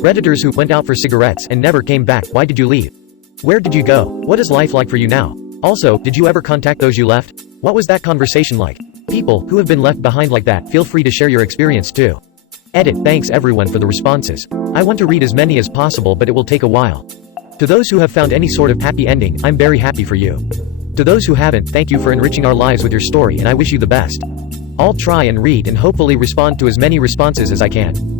Redditors who went out for cigarettes and never came back. Why did you leave? Where did you go? What is life like for you now? Also, did you ever contact those you left? What was that conversation like? People who have been left behind like that, feel free to share your experience too. Edit. Thanks everyone for the responses. I want to read as many as possible, but it will take a while. To those who have found any sort of happy ending, I'm very happy for you. To those who haven't, thank you for enriching our lives with your story, and I wish you the best. I'll try and read and hopefully respond to as many responses as I can.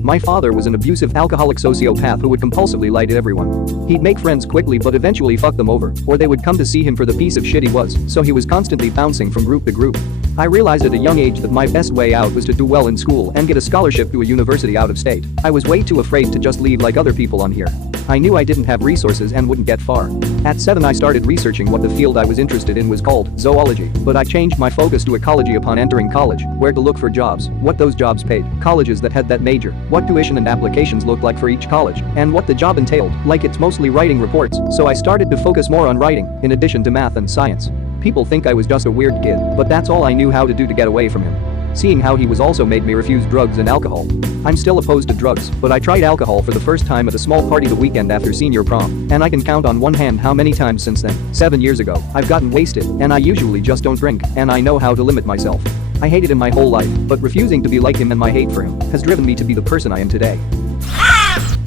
My father was an abusive alcoholic sociopath who would compulsively lie to everyone. He'd make friends quickly but eventually fuck them over, or they would come to see him for the piece of shit he was, so he was constantly bouncing from group to group. I realized at a young age that my best way out was to do well in school and get a scholarship to a university out of state. I was way too afraid to just leave like other people on here. I knew I didn't have resources and wouldn't get far. At 7 I started researching what the field I was interested in was called zoology, but I changed my focus to ecology upon entering college, where to look for jobs, what those jobs paid, colleges that had that major, what tuition and applications looked like for each college, and what the job entailed, like it's mostly writing reports, so I started to focus more on writing, in addition to math and science. People think I was just a weird kid, but that's all I knew how to do to get away from him. Seeing how he was also made me refuse drugs and alcohol. I'm still opposed to drugs, but I tried alcohol for the first time at a small party the weekend after senior prom, and I can count on one hand how many times since then, 7 years ago, I've gotten wasted, and I usually just don't drink, and I know how to limit myself. I hated him my whole life, but refusing to be like him and my hate for him has driven me to be the person I am today.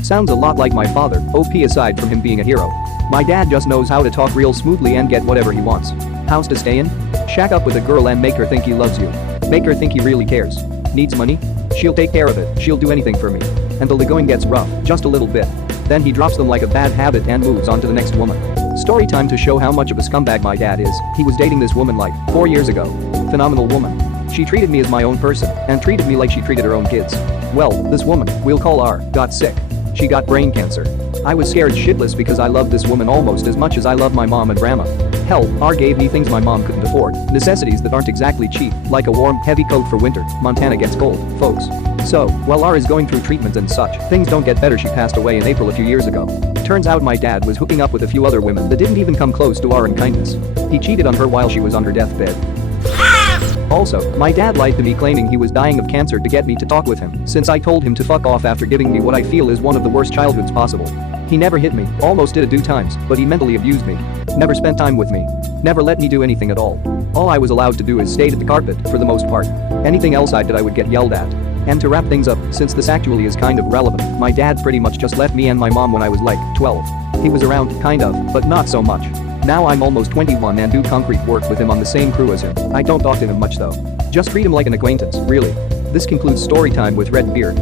Sounds a lot like my father, OP aside from him being a hero. My dad just knows how to talk real smoothly and get whatever he wants. House to stay in? Shack up with a girl and make her think he loves you. Make her think he really cares. Needs money? She'll take care of it, she'll do anything for me. Until the going gets rough, just a little bit. Then he drops them like a bad habit and moves on to the next woman. Story time to show how much of a scumbag my dad is. He was dating this woman like 4 years ago. Phenomenal woman. She treated me as my own person and treated me like she treated her own kids. Well, this woman, we'll call R, got sick. She got brain cancer. I was scared shitless because I loved this woman almost as much as I love my mom and grandma. Hell, R gave me things my mom couldn't afford, necessities that aren't exactly cheap, like a warm, heavy coat for winter. Montana gets cold, folks. So, while R is going through treatment and such, things don't get better. She passed away in April a few years ago. Turns out my dad was hooking up with a few other women that didn't even come close to R in kindness. He cheated on her while she was on her deathbed. Also, my dad lied to me claiming he was dying of cancer to get me to talk with him, since I told him to fuck off after giving me what I feel is one of the worst childhoods possible. He never hit me, almost did a few times, but he mentally abused me. Never spent time with me. Never let me do anything at all. All I was allowed to do is stay at the carpet, for the most part. Anything else I did I would get yelled at. And to wrap things up, since this actually is kind of relevant, my dad pretty much just left me and my mom when I was like 12. He was around, kind of, but not so much. Now I'm almost 21 and do concrete work with him on the same crew as him. I don't talk to him much though. Just treat him like an acquaintance, really. This concludes story time with Red Beard.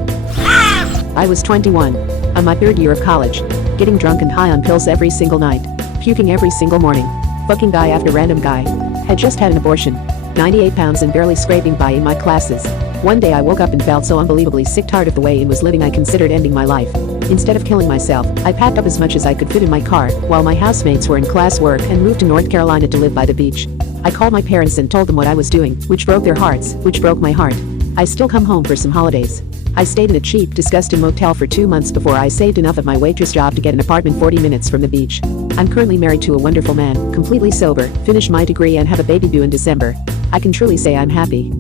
I was 21. On my 3rd year of college. Getting drunk and high on pills every single night. Puking every single morning. Fucking guy after random guy. Had just had an abortion. 98 pounds and barely scraping by in my classes. One day I woke up and felt so unbelievably sick, tired of the way I was living. I considered ending my life. Instead of killing myself, I packed up as much as I could fit in my car while my housemates were in class work and moved to North Carolina to live by the beach. I called my parents and told them what I was doing, which broke their hearts, which broke my heart. I still come home for some holidays. I stayed in a cheap, disgusting motel for 2 months before I saved enough of my waitress job to get an apartment 40 minutes from the beach. I'm currently married to a wonderful man, completely sober, finished my degree and have a baby due in December. I can truly say I'm happy.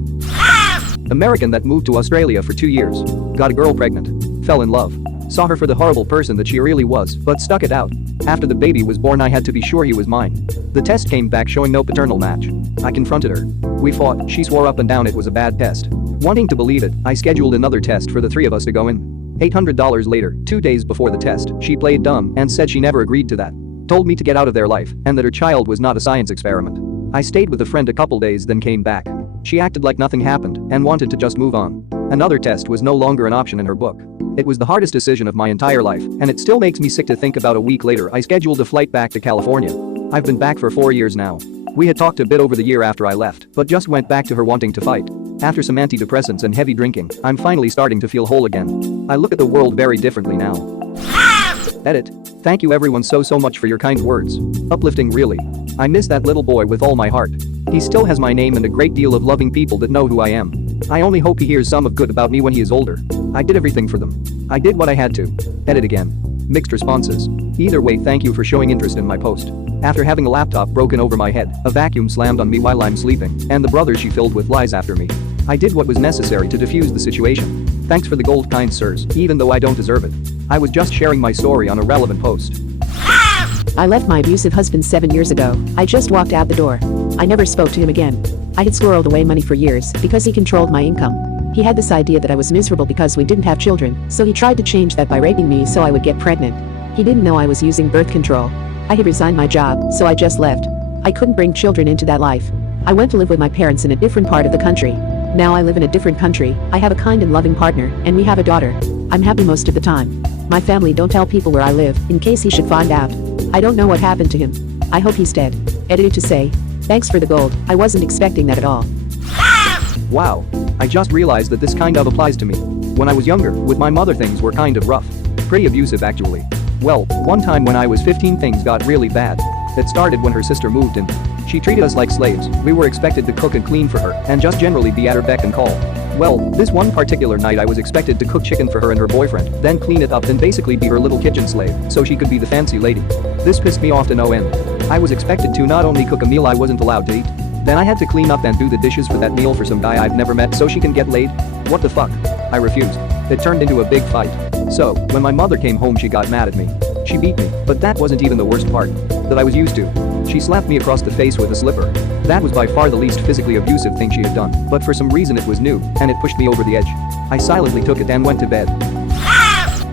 American that moved to Australia for 2 years. Got a girl pregnant. Fell in love. Saw her for the horrible person that she really was, but stuck it out. After the baby was born I had to be sure he was mine. The test came back showing no paternal match. I confronted her. We fought, she swore up and down it was a bad test. Wanting to believe it, I scheduled another test for the 3 of us to go in. $800 later, 2 days before the test, she played dumb and said she never agreed to that. Told me to get out of their life and that her child was not a science experiment. I stayed with a friend a couple days then came back. She acted like nothing happened and wanted to just move on. Another test was no longer an option in her book. It was the hardest decision of my entire life, and it still makes me sick to think about. A week later I scheduled a flight back to California. I've been back for 4 years now. We had talked a bit over the year after I left, but just went back to her wanting to fight. After some antidepressants and heavy drinking, I'm finally starting to feel whole again. I look at the world very differently now. Edit. Thank you everyone so much for your kind words. Uplifting really. I miss that little boy with all my heart. He still has my name and a great deal of loving people that know who I am. I only hope he hears some of good about me when he is older. I did everything for them. I did what I had to. Edit again. Mixed responses. Either way, thank you for showing interest in my post. After having a laptop broken over my head, a vacuum slammed on me while I'm sleeping, and the brother she filled with lies after me. I did what was necessary to defuse the situation. Thanks for the gold, kind sirs, even though I don't deserve it. I was just sharing my story on a relevant post. I left my abusive husband 7 years ago. I just walked out the door. I never spoke to him again. I had squirreled away money for years because he controlled my income. He had this idea that I was miserable because we didn't have children, so he tried to change that by raping me so I would get pregnant. He didn't know I was using birth control. I had resigned my job, so I just left. I couldn't bring children into that life. I went to live with my parents in a different part of the country. Now I live in a different country, I have a kind and loving partner, and we have a daughter. I'm happy most of the time. My family don't tell people where I live, in case he should find out. I don't know what happened to him. I hope he's dead. Edited to say, thanks for the gold, I wasn't expecting that at all. Wow. I just realized that this kind of applies to me. When I was younger, with my mother things were kind of rough. Pretty abusive actually. Well, one time when I was 15 things got really bad. It started when her sister moved in. She treated us like slaves, we were expected to cook and clean for her, and just generally be at her beck and call. Well, this one particular night I was expected to cook chicken for her and her boyfriend, then clean it up and basically be her little kitchen slave, so she could be the fancy lady. This pissed me off to no end. I was expected to not only cook a meal I wasn't allowed to eat, then I had to clean up and do the dishes for that meal for some guy I've never met so she can get laid? What the fuck? I refused. It turned into a big fight. So, when my mother came home she got mad at me. She beat me, but that wasn't even the worst part that I was used to. She slapped me across the face with a slipper. That was by far the least physically abusive thing she had done, but for some reason it was new, and it pushed me over the edge. I silently took it and went to bed.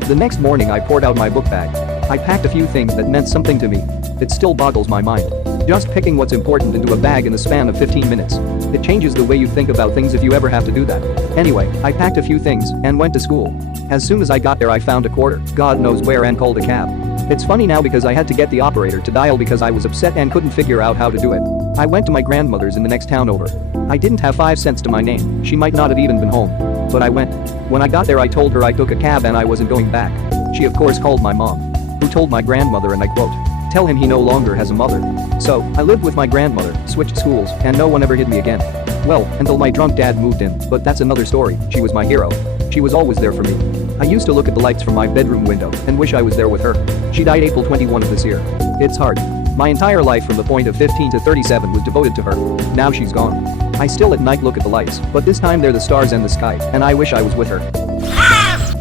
The next morning I poured out my book bag. I packed a few things that meant something to me. It still boggles my mind. Just picking what's important into a bag in the span of 15 minutes. It changes the way you think about things if you ever have to do that. Anyway, I packed a few things and went to school. As soon as I got there I found a quarter, God knows where, and called a cab. It's funny now because I had to get the operator to dial because I was upset and couldn't figure out how to do it. I went to my grandmother's in the next town over. I didn't have 5 cents to my name, she might not have even been home. But I went. When I got there I told her I took a cab and I wasn't going back. She of course called my mom, who told my grandmother, and I quote, "Tell him he no longer has a mother." So, I lived with my grandmother, switched schools, and no one ever hit me again. Well, until my drunk dad moved in, but that's another story. She was my hero. She was always there for me. I used to look at the lights from my bedroom window and wish I was there with her. She died April 21 of this year. It's hard. My entire life from the point of 15 to 37 was devoted to her. Now she's gone. I still at night look at the lights, but this time they're the stars and the sky, and I wish I was with her.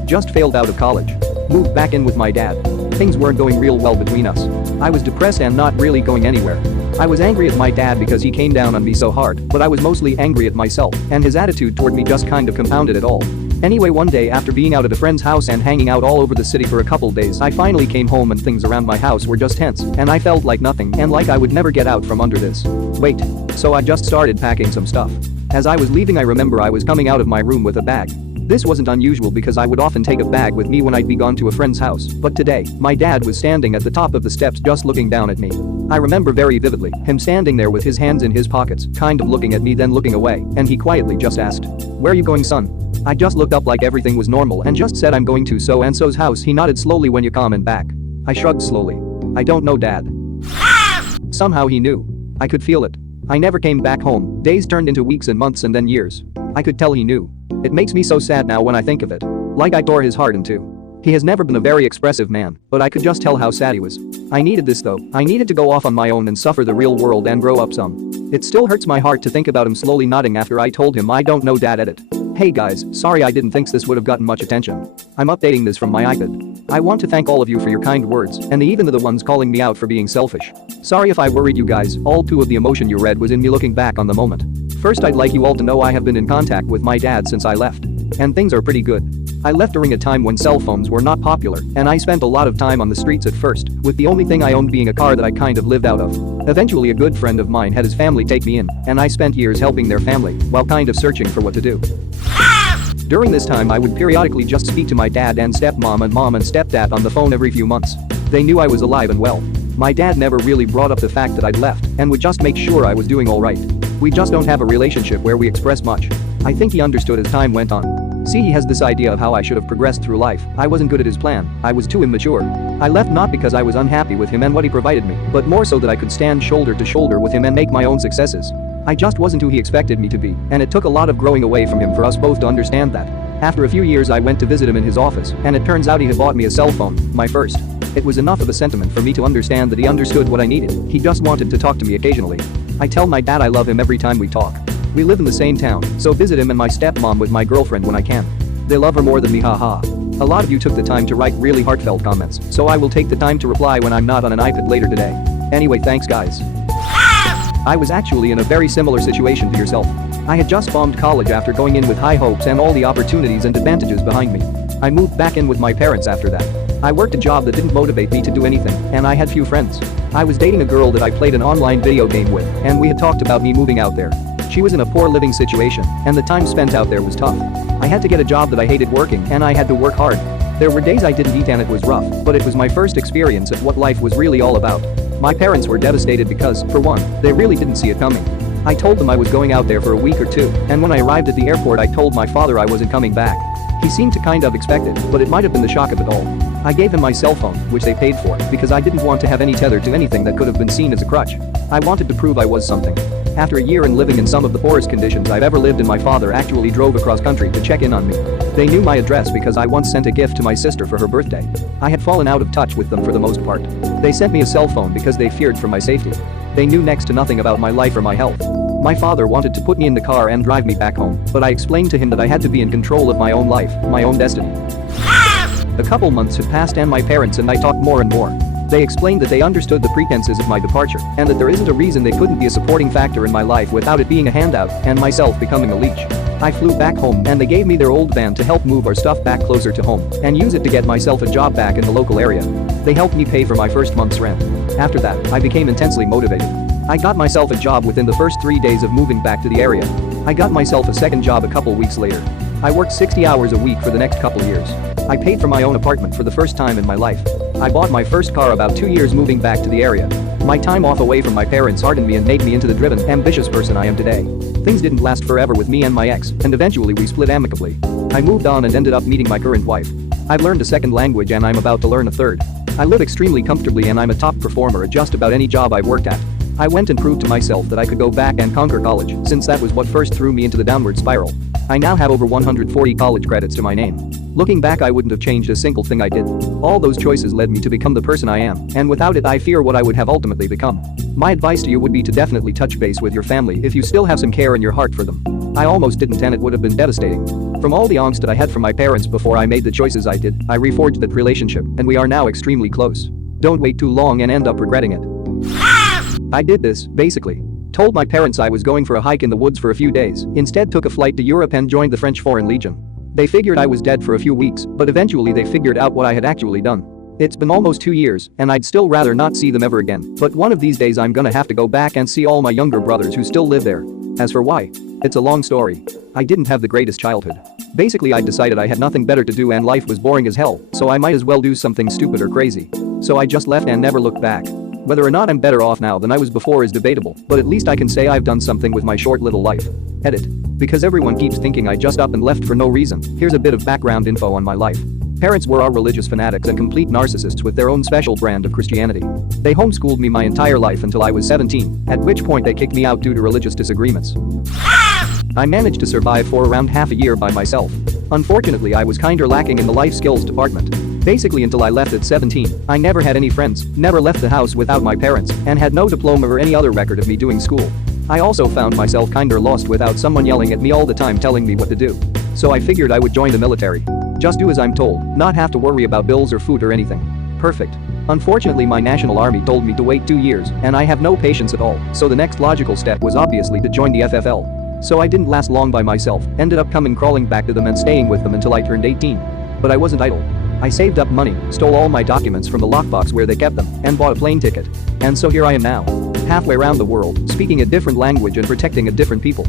Just failed out of college. Moved back in with my dad. Things weren't going real well between us. I was depressed and not really going anywhere. I was angry at my dad because he came down on me so hard, but I was mostly angry at myself, and his attitude toward me just kind of compounded it all. Anyway, one day after being out at a friend's house and hanging out all over the city for a couple days, I finally came home and things around my house were just tense, and I felt like nothing and like I would never get out from under this. Wait. So I just started packing some stuff. As I was leaving I remember I was coming out of my room with a bag. This wasn't unusual because I would often take a bag with me when I'd be gone to a friend's house, but today, my dad was standing at the top of the steps just looking down at me. I remember very vividly him standing there with his hands in his pockets, kind of looking at me then looking away, and he quietly just asked, "Where are you going, son?" I just looked up like everything was normal and just said, "I'm going to so-and-so's house." He nodded slowly, "When you coming back?" I shrugged slowly. "I don't know, Dad." Somehow he knew. I could feel it. I never came back home. Days turned into weeks and months and then years. I could tell he knew. It makes me so sad now when I think of it. Like I tore his heart in two. He has never been a very expressive man, but I could just tell how sad he was. I needed this though. I needed to go off on my own and suffer the real world and grow up some. It still hurts my heart to think about him slowly nodding after I told him, "I don't know, Dad." Edit. Hey guys, sorry I didn't think this would have gotten much attention. I'm updating this from my iPad. I want to thank all of you for your kind words, and even the ones calling me out for being selfish. Sorry if I worried you guys, all too of the emotion you read was in me looking back on the moment. First, I'd like you all to know I have been in contact with my dad since I left. And things are pretty good. I left during a time when cell phones were not popular, and I spent a lot of time on the streets at first, with the only thing I owned being a car that I kind of lived out of. Eventually a good friend of mine had his family take me in, and I spent years helping their family, while kind of searching for what to do. During this time I would periodically just speak to my dad and stepmom and mom and stepdad on the phone every few months. They knew I was alive and well. My dad never really brought up the fact that I'd left, and would just make sure I was doing alright. We just don't have a relationship where we express much. I think he understood as time went on. See, he has this idea of how I should have progressed through life. I wasn't good at his plan. I was too immature. I left not because I was unhappy with him and what he provided me, but more so that I could stand shoulder to shoulder with him and make my own successes. I just wasn't who he expected me to be, and it took a lot of growing away from him for us both to understand that. After a few years I went to visit him in his office, and it turns out he had bought me a cell phone, my first. It was enough of a sentiment for me to understand that he understood what I needed. He just wanted to talk to me occasionally. I tell my dad I love him every time we talk. We live in the same town, so visit him and my stepmom with my girlfriend when I can. They love her more than me, haha. A lot of you took the time to write really heartfelt comments, so I will take the time to reply when I'm not on an iPad later today. Anyway, thanks guys. I was actually in a very similar situation to yourself. I had just bombed college after going in with high hopes and all the opportunities and advantages behind me. I moved back in with my parents after that. I worked a job that didn't motivate me to do anything, and I had few friends. I was dating a girl that I played an online video game with, and we had talked about me moving out there. She was in a poor living situation, and the time spent out there was tough. I had to get a job that I hated working, and I had to work hard. There were days I didn't eat and it was rough, but it was my first experience of what life was really all about. My parents were devastated because, for one, they really didn't see it coming. I told them I was going out there for a week or two, and when I arrived at the airport I told my father I wasn't coming back. He seemed to kind of expect it, but it might have been the shock of it all. I gave him my cell phone, which they paid for, because I didn't want to have any tether to anything that could have been seen as a crutch. I wanted to prove I was something. After a year and living in some of the poorest conditions I've ever lived in, my father actually drove across country to check in on me. They knew my address because I once sent a gift to my sister for her birthday. I had fallen out of touch with them for the most part. They sent me a cell phone because they feared for my safety. They knew next to nothing about my life or my health. My father wanted to put me in the car and drive me back home, but I explained to him that I had to be in control of my own life, my own destiny. A couple months had passed and my parents and I talked more and more. They explained that they understood the pretenses of my departure, and that there isn't a reason they couldn't be a supporting factor in my life without it being a handout and myself becoming a leech. I flew back home and they gave me their old van to help move our stuff back closer to home and use it to get myself a job back in the local area. They helped me pay for my first month's rent. After that, I became intensely motivated. I got myself a job within the first 3 days of moving back to the area. I got myself a second job a couple weeks later. I worked 60 hours a week for the next couple years. I paid for my own apartment for the first time in my life. I bought my first car about 2 years moving back to the area. My time off away from my parents hardened me and made me into the driven, ambitious person I am today. Things didn't last forever with me and my ex, and eventually we split amicably. I moved on and ended up meeting my current wife. I've learned a second language and I'm about to learn a third. I live extremely comfortably and I'm a top performer at just about any job I've worked at. I went and proved to myself that I could go back and conquer college, since that was what first threw me into the downward spiral. I now have over 140 college credits to my name. Looking back, I wouldn't have changed a single thing I did. All those choices led me to become the person I am, and without it I fear what I would have ultimately become. My advice to you would be to definitely touch base with your family if you still have some care in your heart for them. I almost didn't, and it would have been devastating. From all the angst that I had from my parents before I made the choices I did, I reforged that relationship, and we are now extremely close. Don't wait too long and end up regretting it. I did this, basically. Told my parents I was going for a hike in the woods for a few days, instead took a flight to Europe and joined the French Foreign Legion. They figured I was dead for a few weeks, but eventually they figured out what I had actually done. It's been almost 2 years, and I'd still rather not see them ever again, but one of these days I'm gonna have to go back and see all my younger brothers who still live there. As for why, it's a long story. I didn't have the greatest childhood. Basically, I decided I had nothing better to do and life was boring as hell, so I might as well do something stupid or crazy. So I just left and never looked back. Whether or not I'm better off now than I was before is debatable, but at least I can say I've done something with my short little life. Edit. Because everyone keeps thinking I just up and left for no reason, here's a bit of background info on my life. Parents were our religious fanatics and complete narcissists with their own special brand of Christianity. They homeschooled me my entire life until I was 17, at which point they kicked me out due to religious disagreements. I managed to survive for around half a year by myself. Unfortunately, I was kinda lacking in the life skills department. Basically, until I left at 17, I never had any friends, never left the house without my parents, and had no diploma or any other record of me doing school. I also found myself kinda lost without someone yelling at me all the time telling me what to do. So I figured I would join the military. Just do as I'm told, not have to worry about bills or food or anything. Perfect. Unfortunately, my national army told me to wait 2 years, and I have no patience at all, so the next logical step was obviously to join the FFL. So I didn't last long by myself, ended up coming crawling back to them and staying with them until I turned 18. But I wasn't idle. I saved up money, stole all my documents from the lockbox where they kept them, and bought a plane ticket. And so here I am now. Halfway around the world, speaking a different language and protecting a different people.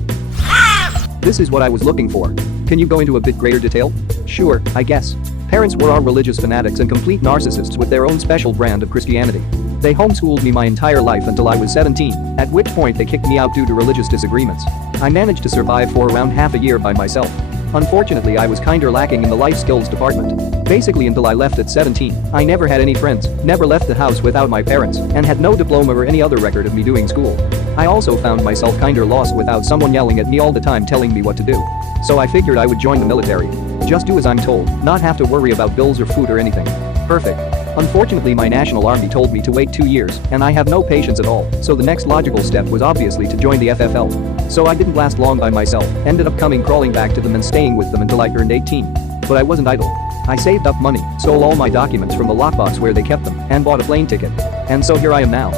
This is what I was looking for. Can you go into a bit greater detail? Sure, I guess. Parents were our religious fanatics and complete narcissists with their own special brand of Christianity. They homeschooled me my entire life until I was 17, at which point they kicked me out due to religious disagreements. I managed to survive for around half a year by myself. Unfortunately, I was kinda lacking in the life skills department. Basically, until I left at 17, I never had any friends, never left the house without my parents, and had no diploma or any other record of me doing school. I also found myself kinda lost without someone yelling at me all the time telling me what to do. So I figured I would join the military. Just do as I'm told, not have to worry about bills or food or anything. Perfect. Unfortunately, my national army told me to wait 2 years, and I have no patience at all, so the next logical step was obviously to join the FFL. So I didn't last long by myself, ended up crawling back to them and staying with them until I turned 18. But I wasn't idle. I saved up money, sold all my documents from the lockbox where they kept them, and bought a plane ticket. And so here I am now.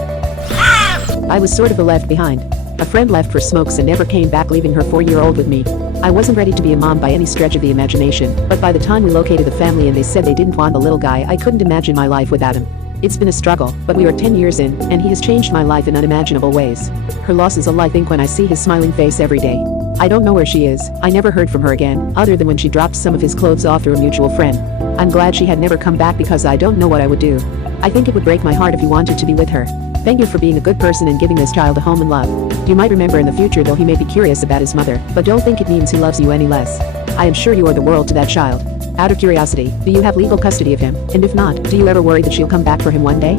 I was sort of left behind. A friend left for smokes and never came back, leaving her 4-year-old with me. I wasn't ready to be a mom by any stretch of the imagination, but by the time we located the family and they said they didn't want the little guy, I couldn't imagine my life without him. It's been a struggle, but we are 10 years in, and he has changed my life in unimaginable ways. Her loss is all I think when I see his smiling face every day. I don't know where she is. I never heard from her again, other than when she dropped some of his clothes off through a mutual friend. I'm glad she had never come back because I don't know what I would do. I think it would break my heart if he wanted to be with her. Thank you for being a good person and giving this child a home and love. You might remember in the future, though he may be curious about his mother, but don't think it means he loves you any less. I am sure you are the world to that child. Out of curiosity, do you have legal custody of him? And if not, do you ever worry that she'll come back for him one day?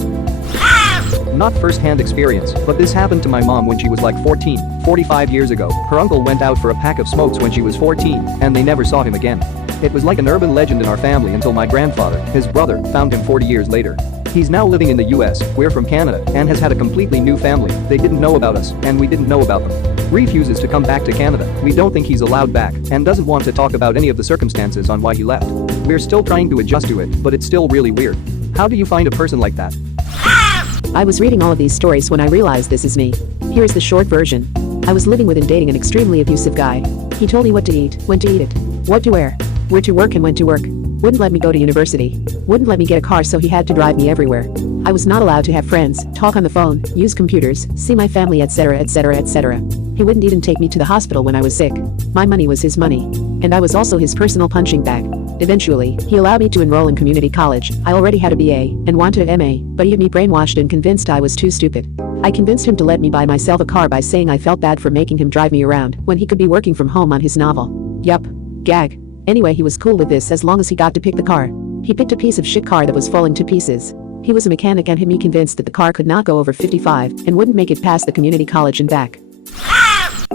Not first-hand experience, but this happened to my mom when she was like 14, 45 years ago. Her uncle went out for a pack of smokes when she was 14, and they never saw him again. It was like an urban legend in our family until my grandfather, his brother, found him 40 years later. He's now living in the US, we're from Canada, and has had a completely new family. They didn't know about us, and we didn't know about them. Refuses to come back to Canada. We don't think he's allowed back, and doesn't want to talk about any of the circumstances on why he left. We're still trying to adjust to it, but it's still really weird. How do you find a person like that? I was reading all of these stories when I realized this is me. Here's the short version. I was living with and dating an extremely abusive guy. He told me what to eat, when to eat it, what to wear, where to work and when to work. Wouldn't let me go to university. Wouldn't let me get a car, so he had to drive me everywhere. I was not allowed to have friends, talk on the phone, use computers, see my family, etc, etc, etc. He wouldn't even take me to the hospital when I was sick. My money was his money. And I was also his personal punching bag. Eventually, he allowed me to enroll in community college. I already had a BA and wanted an MA, but he had me brainwashed and convinced I was too stupid. I convinced him to let me buy myself a car by saying I felt bad for making him drive me around when he could be working from home on his novel. Yup. Gag. Anyway, he was cool with this as long as he got to pick the car. He picked a piece of shit car that was falling to pieces. He was a mechanic and had me convinced that the car could not go over 55 and wouldn't make it past the community college and back.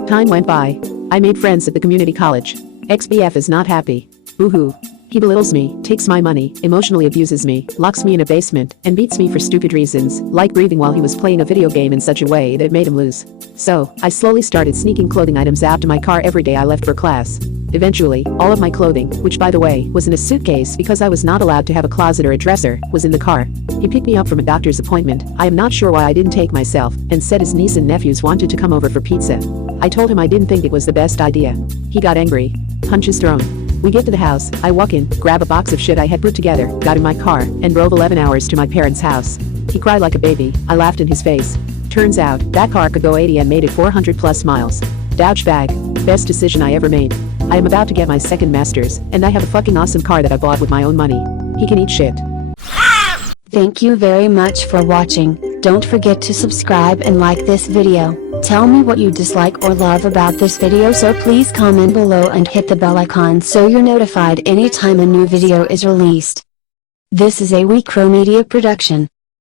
Time went by. I made friends at the community college. Ex-BF is not happy. Boo-hoo. He belittles me, takes my money, emotionally abuses me, locks me in a basement, and beats me for stupid reasons, like breathing while he was playing a video game in such a way that it made him lose. So, I slowly started sneaking clothing items out to my car every day I left for class. Eventually, all of my clothing, which by the way, was in a suitcase because I was not allowed to have a closet or a dresser, was in the car. He picked me up from a doctor's appointment. I am not sure why I didn't take myself, and said his niece and nephews wanted to come over for pizza. I told him I didn't think it was the best idea. He got angry. Punches thrown. We get to the house, I walk in, grab a box of shit I had put together, got in my car, and drove 11 hours to my parents' house. He cried like a baby. I laughed in his face. Turns out, that car could go 80 and made it 400 plus miles. Douchebag. Best decision I ever made. I am about to get my second master's, and I have a fucking awesome car that I bought with my own money. He can eat shit. Thank you very much for watching. Don't forget to subscribe and like this video. Tell me what you dislike or love about this video, so please comment below and hit the bell icon so you're notified anytime a new video is released. This is a WeCrow Media production.